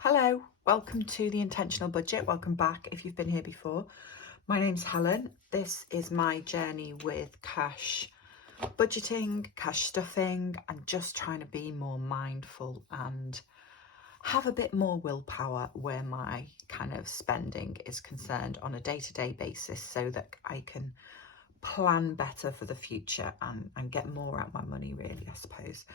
Hello, welcome to the Intentional Budget. Welcome back if you've been here before. My name's Helen. This is my journey with cash budgeting, cash stuffing, and just trying to be more mindful and have a bit more willpower where my kind of spending is concerned on a day-to-day basis so that I can plan better for the future and get more out of my money, really, I suppose.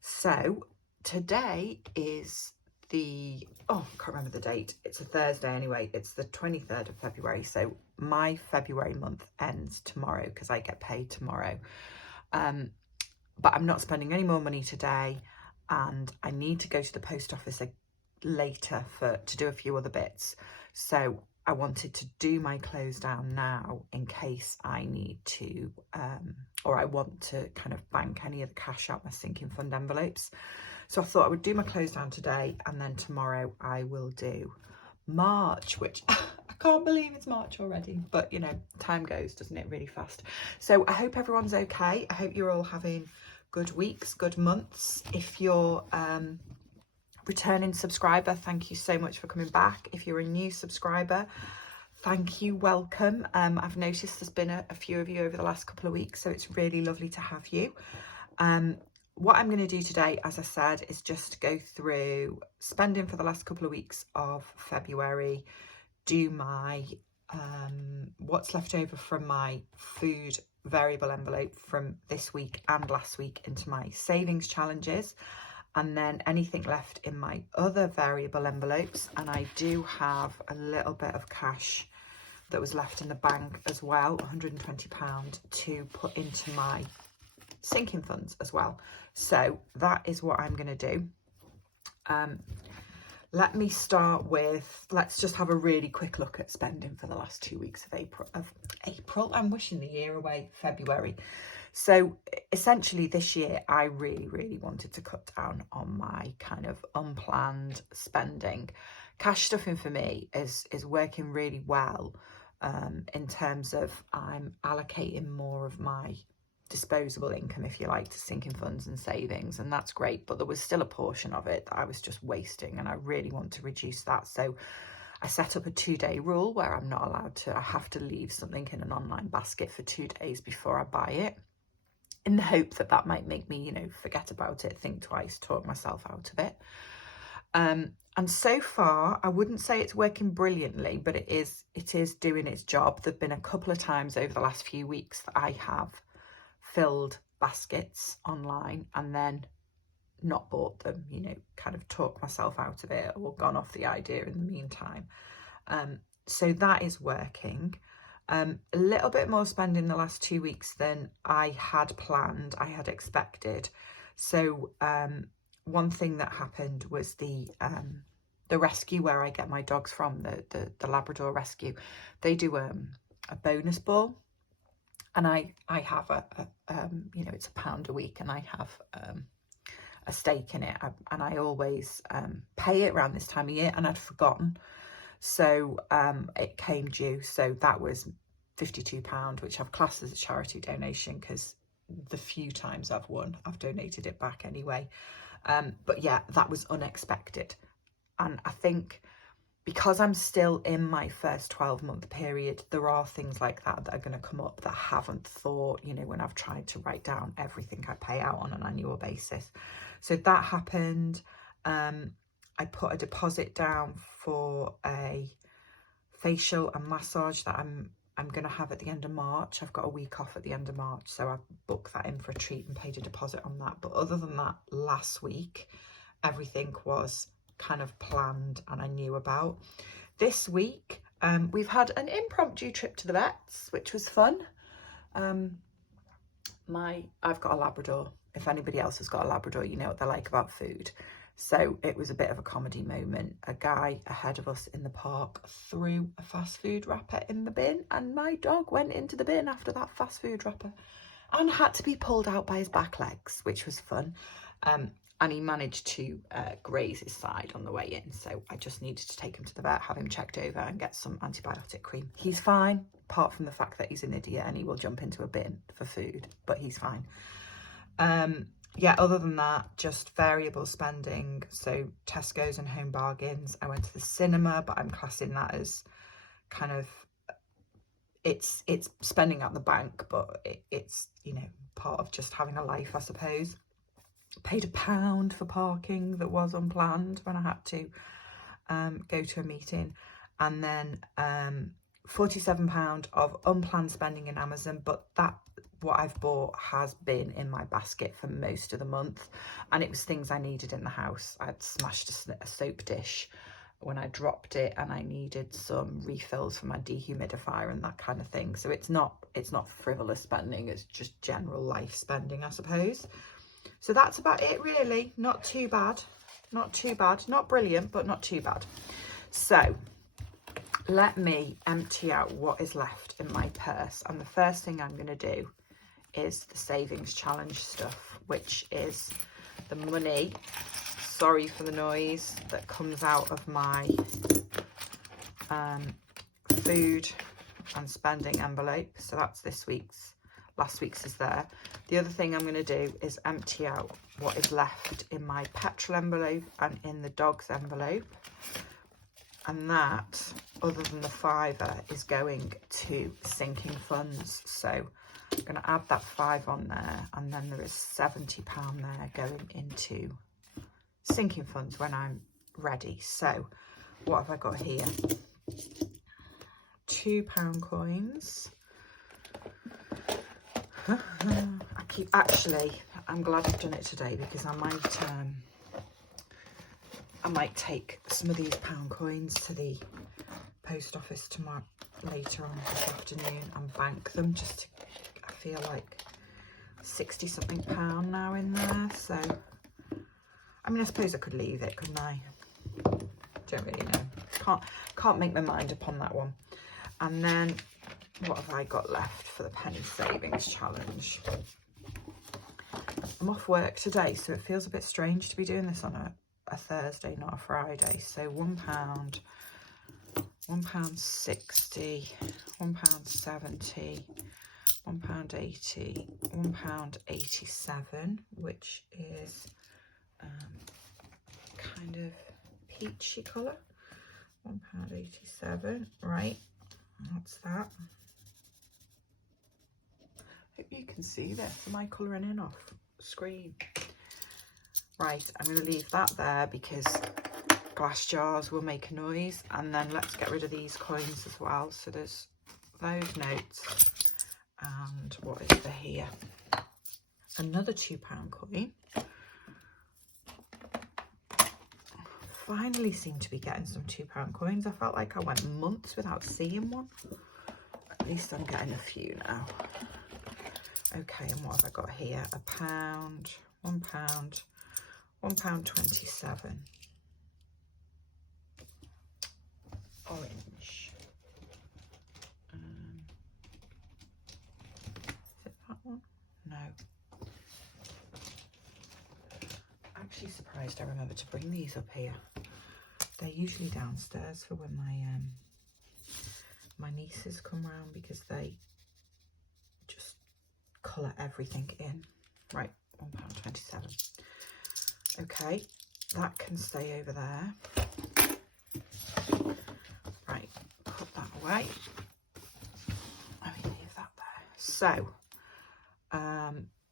So today is I can't remember the date. It's a Thursday anyway. It's the 23rd of February. So my February month ends tomorrow because I get paid tomorrow. But I'm not spending any more money today, and I need to go to the post office later to do a few other bits. So I wanted to do my close down now in case I need to, or I want to kind of bank any of the cash out my sinking fund envelopes. So I thought I would do my close down today, and then tomorrow I will do March, which I can't believe it's March already, but you know, time goes, doesn't it, really fast. So I hope everyone's okay. I hope you're all having good weeks, good months. If you're returning subscriber, thank you so much for coming back. If you're a new subscriber, thank you, welcome. I've noticed there's been a few of you over the last couple of weeks, so it's really lovely to have you. What I'm going to do today, as I said, is just go through spending for the last couple of weeks of February, do my what's left over from my food variable envelope from this week and last week into my savings challenges, and then anything left in my other variable envelopes. And I do have a little bit of cash that was left in the bank as well, £120 to put into my sinking funds as well. So that is what I'm going to do. Let me start with, let's just have a really quick look at spending for the last 2 weeks of April. I'm wishing the year away, February. So essentially this year, I really wanted to cut down on my kind of unplanned spending. Cash stuffing for me is working really well in terms of I'm allocating more of my disposable income, if you like, to sinking funds and savings, and that's great, but there was still a portion of it that I was just wasting, and I really want to reduce that. So I set up a 2-day rule where I'm not allowed to, I have to leave something in an online basket for 2 days before I buy it, in the hope that that might make me, you know, forget about it, think twice, talk myself out of it. And so far, I wouldn't say it's working brilliantly, but it is doing its job. There've been a couple of times over the last few weeks that I have filled baskets online and then not bought them, you know, kind of talked myself out of it or gone off the idea in the meantime. So that is working. A little bit more spending the last 2 weeks than I had planned, I had expected. So one thing that happened was the rescue where I get my dogs from, the Labrador Rescue. They do a bonus ball, and I have you know, it's £1 a week, and I have a stake in it, and I always pay it around this time of year, and I'd forgotten. So it came due, so that was £52, which I've classed as a charity donation because the few times I've won, I've donated it back anyway. But yeah, that was unexpected. And I think because I'm still in my first 12-month period, there are things like that that are going to come up that I haven't thought, you know, when I've tried to write down everything I pay out on an annual basis. So that happened. I put a deposit down for a facial and massage that I'm going to have at the end of March. I've got a week off at the end of March, so I've booked that in for a treat and paid a deposit on that. But other than that, last week, everything was kind of planned and I knew about. This week, we've had an impromptu trip to the vets, which was fun. I've got a Labrador. If anybody else has got a Labrador, you know what they're like about food. So it was a bit of a comedy moment. A guy ahead of us in the park threw a fast food wrapper in the bin, and my dog went into the bin after that fast food wrapper and had to be pulled out by his back legs, which was fun. And he managed to graze his side on the way in. So I just needed to take him to the vet, have him checked over and get some antibiotic cream. He's fine, apart from the fact that he's an idiot and he will jump into a bin for food, but he's fine. yeah, other than that, just variable spending. So Tesco's and Home Bargains. I went to the cinema, but I'm classing that as kind of, it's spending at the bank, but it's, you know, part of just having a life, I suppose. Paid £1 for parking that was unplanned when I had to go to a meeting, and then £47 of unplanned spending in Amazon, but that, what I've bought has been in my basket for most of the month, and it was things I needed in the house. I'd smashed a soap dish when I dropped it, and I needed some refills for my dehumidifier and that kind of thing. So it's not frivolous spending, it's just general life spending, I suppose. So that's about it, really. Not too bad, not too bad, not brilliant, but not too bad. So let me empty out what is left in my purse, and the first thing I'm going to do is the savings challenge stuff, which is the money, sorry for the noise, that comes out of my food and spending envelope. So that's this week's, last week's is there. The other thing I'm going to do is empty out what is left in my petrol envelope and in the dog's envelope, and that, other than the £5, is going to sinking funds. So I'm going to add that £5 on there, and then there is £70 there going into sinking funds when I'm ready. So what have I got here? £2 coins. I'm glad I've done it today, because I might take some of these pound coins to the post office tomorrow, later on this afternoon, and bank them. Just to, I feel like 60 something pound now in there. So I mean, I suppose I could leave it, couldn't I? Don't really know. Can't make my mind up on that one. And then what have I got left for the penny savings challenge? I'm off work today, so it feels a bit strange to be doing this on a Thursday, not a Friday. So £1, £1.60, £1.70, £1.80, £1.87, which is kind of peachy colour. £1.87, right? What's that? Hope you can see this. Am I colouring in off screen? Right, I'm going to leave that there because glass jars will make a noise. And then let's get rid of these coins as well. So there's those notes, and what is there here? Another £2 coin. Finally seem to be getting some £2 coins. I felt like I went months without seeing one. At least I'm getting a few now. Okay, and what have I got here? £1, £1, £1.27. Orange. Is it that one? No. Actually surprised I remember to bring these up here. They're usually downstairs for when my nieces come round, because they just colour everything in. Right, £1.27. Okay, that can stay over there. Right, put that away. Let me leave that there. So,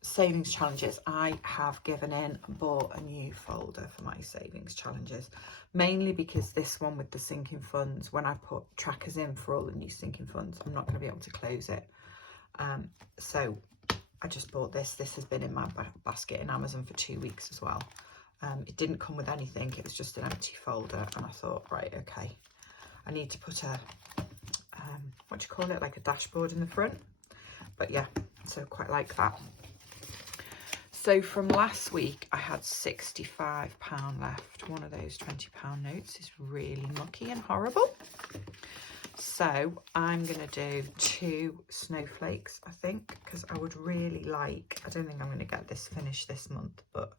savings challenges. I have given in and bought a new folder for my savings challenges, mainly because this one with the sinking funds, when I put trackers in for all the new sinking funds, I'm not going to be able to close it. So I just bought this. This has been in my basket in Amazon for 2 weeks as well. It didn't come with anything. It was just an empty folder, and I thought, right, okay, I need to put a what do you call it, like a dashboard in the front. But yeah, so quite like that. So from last week, I had £65 left. One of those £20 notes is really mucky and horrible. So I'm going to do 2 snowflakes, I think, because I would really like, I don't think I'm going to get this finished this month, but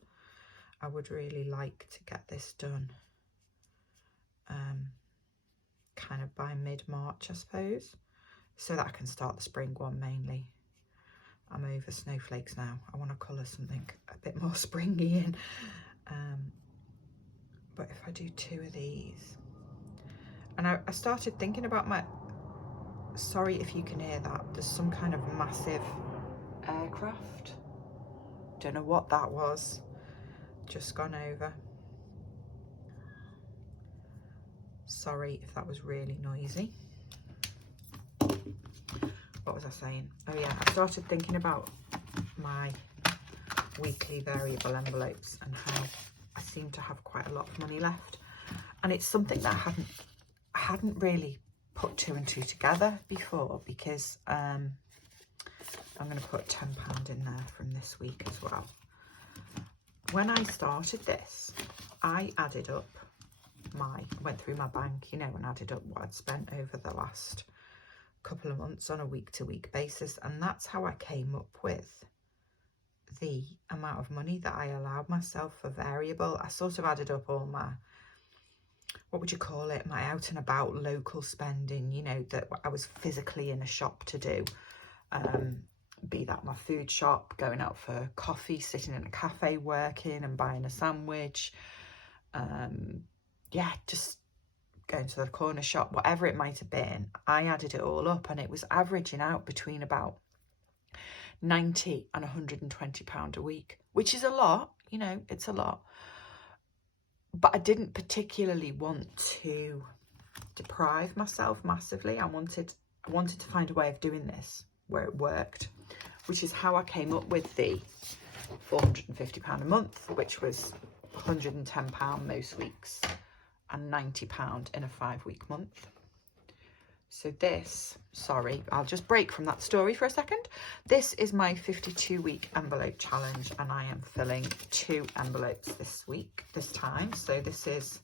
I would really like to get this done kind of by mid-March, I suppose, so that I can start the spring one mainly. I'm over snowflakes now. I want to colour something a bit more springy in. But if I do 2 of these, and I started thinking about my, sorry if you can hear that, there's some kind of massive aircraft. Don't know what that was, just gone over. Sorry if that was really noisy. What was I saying? Oh yeah, I started thinking about my weekly variable envelopes and how I seem to have quite a lot of money left, and it's something that I hadn't really put 2 and 2 together before, because I'm going to put £10 in there from this week as well. When I started this, I added up I went through my bank, you know, and added up what I'd spent over the last couple of months on a week-to-week basis, and that's how I came up with the amount of money that I allowed myself for variable. I sort of added up all my, what would you call it, my out and about local spending, you know, that I was physically in a shop to do, be that my food shop, going out for coffee, sitting in a cafe working and buying a sandwich, yeah, just going to the corner shop, whatever it might have been. I added it all up and it was averaging out between about £90 and £120 a week, which is a lot, you know, it's a lot. But I didn't particularly want to deprive myself massively. I wanted to find a way of doing this where it worked, which is how I came up with the £450 a month, which was £110 most weeks and £90 in a 5-week month. So this, sorry, I'll just break from that story for a second. This is my 52-week envelope challenge, and I am filling 2 envelopes this time. So this is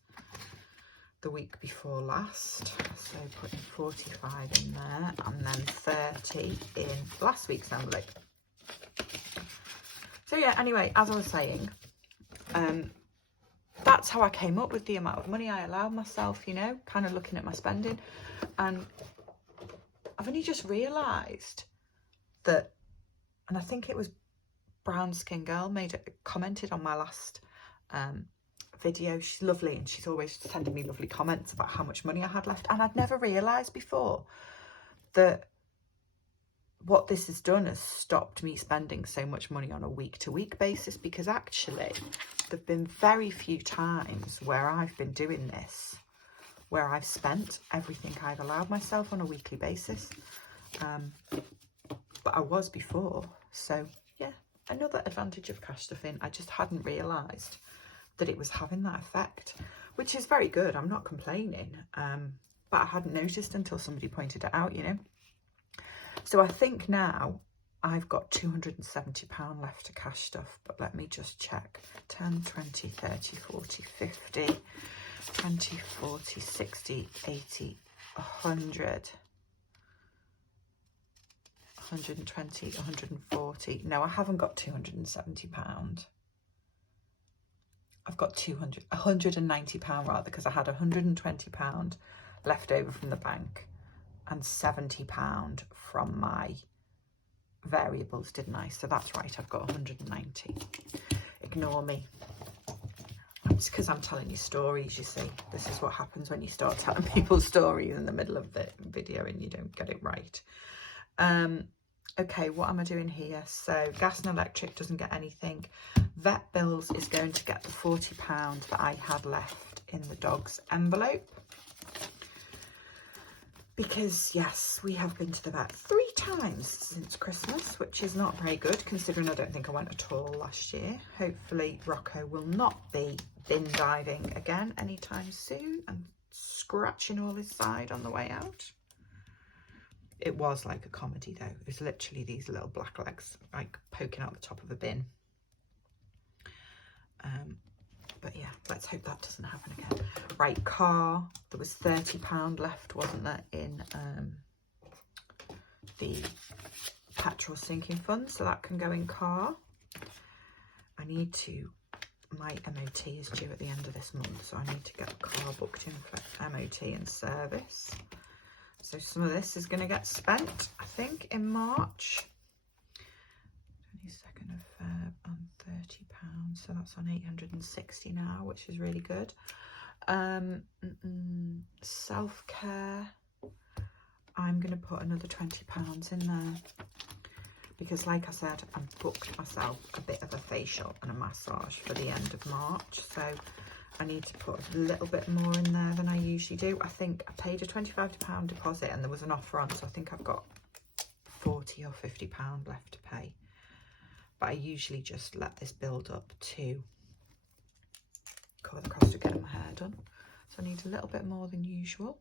the week before last. So putting 45 in there and then 30 in last week's envelope. So yeah, anyway, as I was saying, that's how I came up with the amount of money I allowed myself, you know, kind of looking at my spending. And I've only just realised that, and I think it was Brown Skin Girl commented on my last video. She's lovely and she's always sending me lovely comments about how much money I had left. And I'd never realised before that what this has done has stopped me spending so much money on a week-to-week basis, because actually there've been very few times where I've been doing this where I've spent everything I've allowed myself on a weekly basis, but I was before. So yeah, another advantage of cash stuffing. I just hadn't realised that it was having that effect, which is very good. I'm not complaining, but I hadn't noticed until somebody pointed it out, you know. So I think now I've got £270 left to cash stuff, but let me just check. 10, 20, 30, 40, 50, 20, 40, 60, 80, 100, 120, 140. No, I haven't got £270. I've got £190 rather, because I had £120 left over from the bank and £70 from my variables, didn't I? So that's right, I've got 190. Ignore me. It's because I'm telling you stories, you see. This is what happens when you start telling people stories in the middle of the video and you don't get it right. Okay, what am I doing here? So gas and electric doesn't get anything. Vet bills is going to get the £40 that I had left in the dog's envelope. Because, yes, we have been to the vet 3 times since Christmas, which is not very good, considering I don't think I went at all last year. Hopefully, Rocco will not be bin diving again anytime soon and scratching all his side on the way out. It was like a comedy, though. It was literally these little black legs, like, poking out the top of a bin. But yeah, let's hope that doesn't happen again. Right, car. There was £30 left, wasn't there, in the petrol sinking fund, so that can go in car. I need to, my MOT is due at the end of this month, so I need to get a car booked in for MOT and service. So some of this is going to get spent, I think, in March. 22nd of Feb on £30. So that's on 860 now, which is really good. Self-care, I'm going to put another £20 in there because, like I said, I've booked myself a bit of a facial and a massage for the end of March, so I need to put a little bit more in there than I usually do. I think I paid a £25 deposit and there was an offer on, so I think I've got £40 or £50 left to pay. But I usually just let this build up to cover the cost of getting my hair done. So I need a little bit more than usual.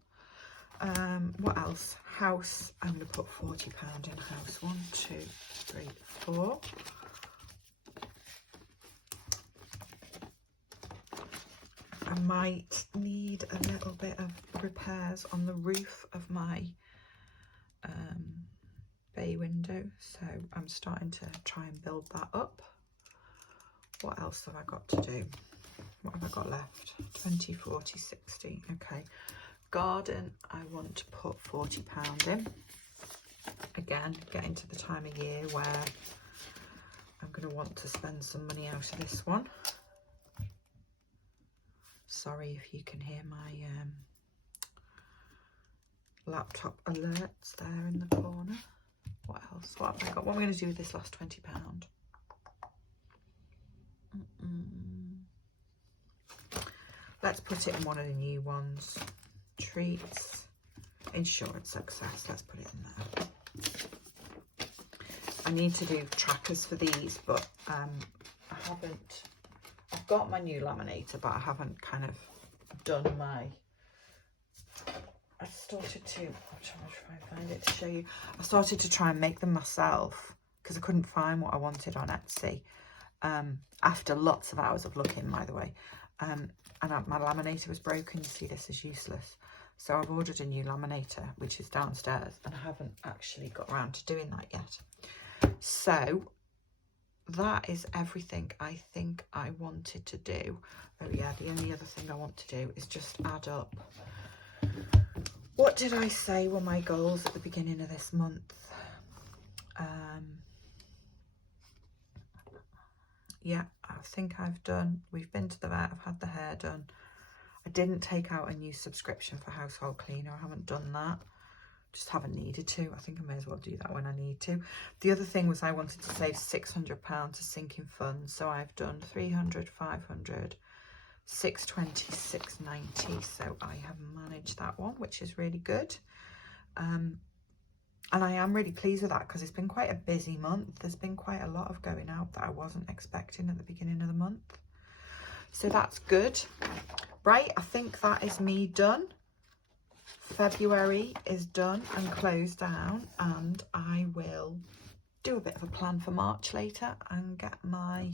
What else? House, I'm going to put £40 in house. 1, 2, 3, 4. I might need a little bit of repairs on the roof of my bay window, so I'm starting to try and build that up. What else have I got to do? What have I got left? 20, 40, 60. Okay. Garden, I want to put £40 in. Again, getting to the time of year where I'm going to want to spend some money out of this one. Sorry if you can hear my laptop alerts there in the corner. What else? What have I got? What am I going to do with this last £20? Let's put it in one of the new ones. Treats, insurance success. Let's put it in there. I need to do trackers for these, but I haven't. I've got my new laminator, but I haven't kind of done my. I started to. I'm trying to try and find it to show you. I started to try and make them myself because I couldn't find what I wanted on Etsy. After lots of hours of looking, by the way, and my laminator was broken. You see, this is useless. So I've ordered a new laminator, which is downstairs, and I haven't actually got around to doing that yet. So that is everything I think I wanted to do. Oh yeah, the only other thing I want to do is just add up. What did I say were my goals at the beginning of this month? Yeah, I think I've done. We've been to the vet. I've had the hair done. I didn't take out a new subscription for household cleaner. I haven't done that. Just haven't needed to. I think I may as well do that when I need to. The other thing was I wanted to save £600 to sinking funds. So I've done 300, 500, 620, 690. So I have managed that one, which is really good. And I am really pleased with that because it's been quite a busy month. There's been quite a lot of going out that I wasn't expecting at the beginning of the month. So that's good. Right, I think that is me done. February is done and closed down, and I will do a bit of a plan for March later and get my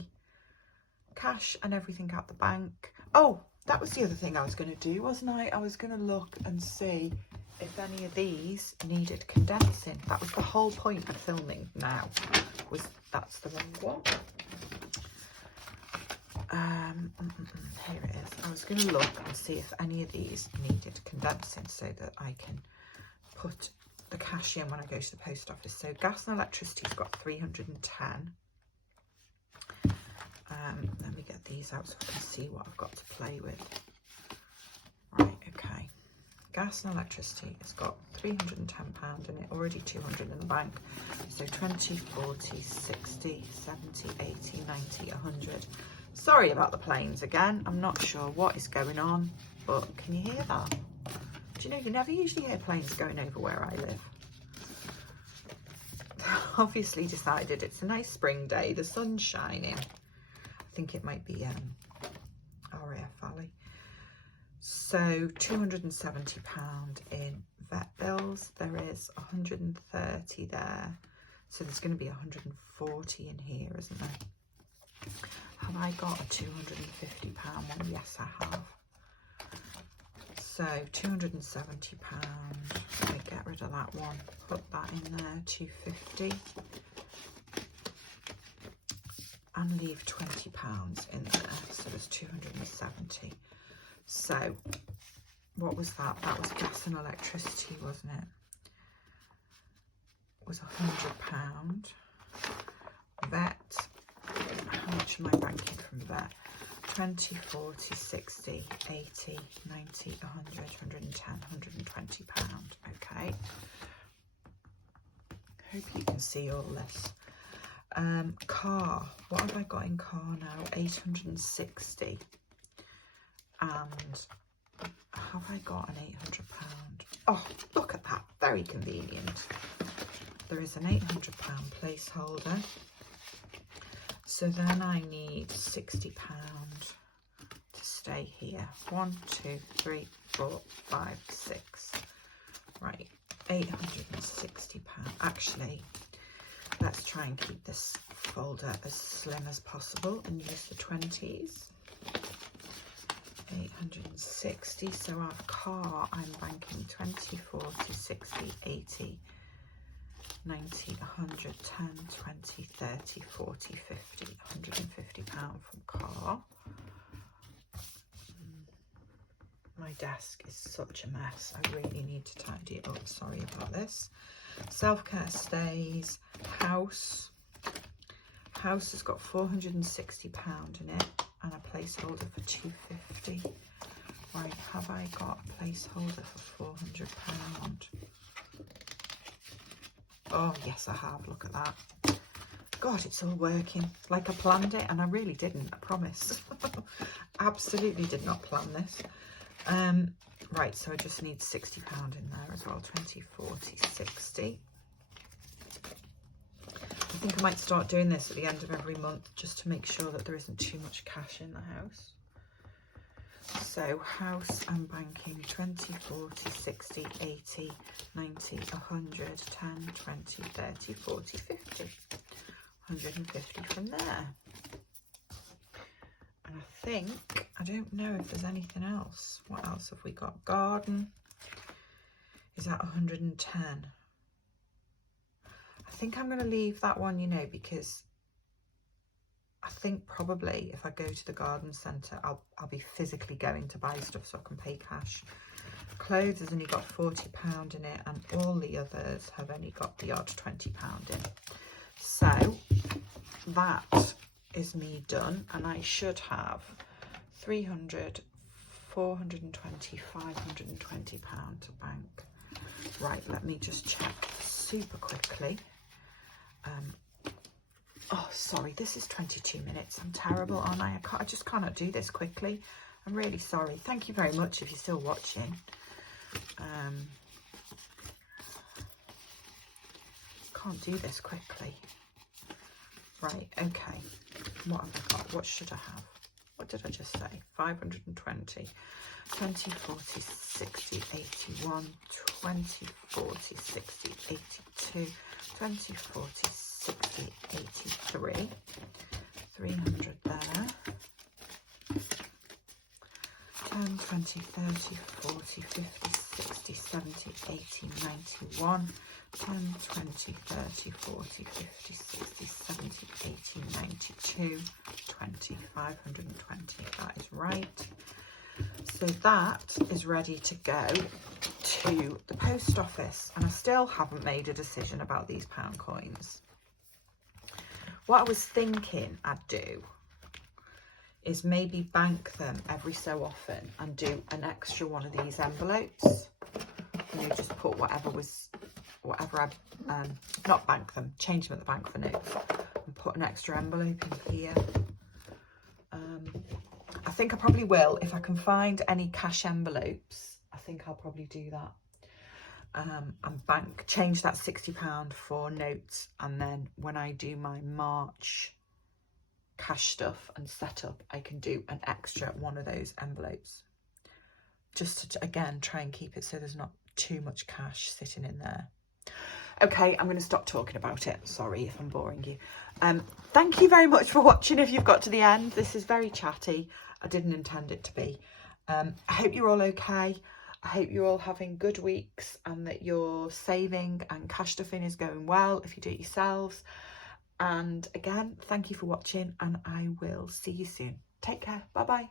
cash and everything out the bank. Oh, that was the other thing I was going to do, wasn't I? I was going to look and see if any of these needed condensing. That was the whole point of filming now. That's the wrong one. Here it is. I was going to look and see if any of these needed condensing so that I can put the cash in when I go to the post office. So gas and electricity's got 310. Let me get these out so I can see what I've got to play with. Right, okay. Gas and electricity has got £310 in it, already 200 in the bank. So 20, 40, 60, 70, 80, 90, 100. Sorry about the planes again. I'm not sure what is going on, but can you hear that? Do you know, you never usually hear planes going over where I live. Obviously decided it's a nice spring day. The sun's shining. I think it might be RAF Valley. So £270 in vet bills. There is 130 there. So there's going to be 140 in here, isn't there? Have I got a £250 one? Yes, I have. So £270. I get rid of that one. Put that in there. 250. And leave £20 in there. So there's 270. So what was that? That was gas and electricity, wasn't it? It was £100. vet. How much am I banking from vet? 20, 40, 60, 80, 90, 100, 110, 120 pound. Okay. Hope you can see all this. Car. What have I got in car now? 860. And have I got an 800 pound? Oh, look at that. Very convenient. There is an 800 pound placeholder. So then I need 60 pound to stay here. 1, 2, 3, 4, 5, 6. Right, 860 pound. Actually, let's try and keep this folder as slim as possible and use the 20s. 860. So our car, I'm banking 20, 40, 60, 80. 90, 100, 10, 20, 30, 40, 50, 150 pound from car. My desk is such a mess. I really need to tidy it up. Sorry about this. Self-care stays. House. House has got 460 pound in it and a placeholder for 250. Right, have I got a placeholder for 400 pound? Oh, yes, I have. Look at that. God, it's all working like I planned it, and I really didn't, I promise. Absolutely did not plan this. Right, so I just need 60 pound in there as well. 20, 40, 60. I think I might start doing this at the end of every month just to make sure that there isn't too much cash in the house. So house, I'm banking 20, 40, 60, 80, 90, 100, 10, 20, 30, 40, 50. 150 from there. And I think, I don't know if there's anything else. What else have we got? Garden is at 110. I think I'm going to leave that one, you know, because I think probably if I go to the garden centre, I'll be physically going to buy stuff so I can pay cash. Clothes has only got £40 in it, and all the others have only got the odd £20 in. So that is me done, and I should have 300, 420, 520 pound to bank. Right, let me just check super quickly. Oh, sorry, this is 22 minutes. I'm terrible, aren't I? I just cannot do this quickly. I'm really sorry. Thank you very much if you're still watching. Can't do this quickly. Right, okay. What have I got? What should I have? What did I just say? 520, 20, 40, 60, 81, 20, 40, 60, 82, 20, 40, 60, 83, 300 there, 10, 20, 30, 40, 50, 60, 70, 80, 91, 10, 20, 30, 40, 50, 60, 70, 80, 92, 20, 520, that is right. So that is ready to go to the post office, and I still haven't made a decision about these pound coins. What I was thinking I'd do is maybe bank them every so often and do an extra one of these envelopes. You know, just put whatever I, not bank them, change them at the bank for notes, and put an extra envelope in here. I think I probably will. If I can find any cash envelopes, I think I'll probably do that. And change that £60 for notes, and then when I do my March cash stuff and setup, I can do an extra one of those envelopes, just to again try and keep it so there's not too much cash sitting in there. Okay, I'm going to stop talking about it. Sorry if I'm boring you. Thank you very much for watching. If you've got to the end, this is very chatty. I didn't intend it to be. I hope you're all okay. I hope you're all having good weeks, and that your saving and cash stuffing is going well if you do it yourselves. And again, thank you for watching, and I will see you soon. Take care. Bye bye.